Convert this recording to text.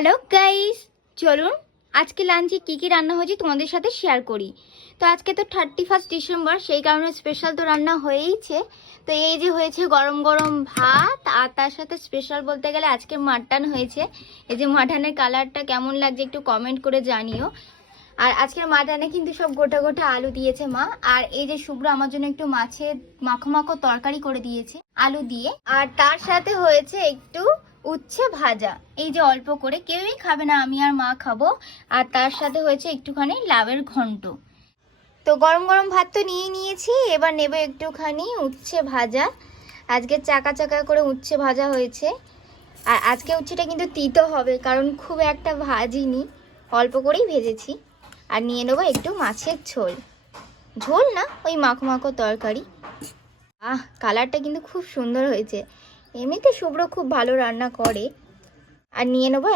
Hello guys, চলুন আজকে লাঞ্চে কী কী রান্না হয়েছে তোমাদের সাথে শেয়ার করি। তো আজকে তো 31 ডিসেম্বর, সেই কারণে স্পেশাল তো রান্না হয়েইছে। তো এই যে হয়েছে গরম গরম ভাত, আর তার সাথে স্পেশাল বলতে গেলে আজকে মাটন হয়েছে। এই যে মাটনের কালারটা কেমন লাগছে একটু কমেন্ট করে জানিও। আর আজকের মাটনে কিন্তু সব গোটা গোটা আলু দিয়েছে মা। আর এই যে শুভ্র আমার জন্য একটু মাছের মাখো মাখো তরকারি করে দিয়েছে আলু দিয়ে। আর তার সাথে হয়েছে একটু উচ্ছে ভাজা, এই যে অল্প করে, কেউই খাবে না, আমি আর মা খাবো। আর তার সাথে হয়েছে একটুখানি লাউয়ের ঘন্ট। তো গরম গরম ভাত তো নিয়েই নিয়েছি, এবার নেব একটুখানি উচ্ছে ভাজা। আজকে চাকা চাকা করে উচ্ছে ভাজা হয়েছে। আর আজকে উচ্ছেটা কিন্তু তিতো হবে, কারণ খুব একটা ভাজিনি, অল্প করেই ভেজেছি। আর নিয়ে নেবো একটু মাছের ঝোল, ঝোল না ওই মাখো মাখো তরকারি। কালারটা কিন্তু খুব সুন্দর হয়েছে। এমনিতে শুভ্র খুব ভালো রান্না করে। আর নিয়ে নেবো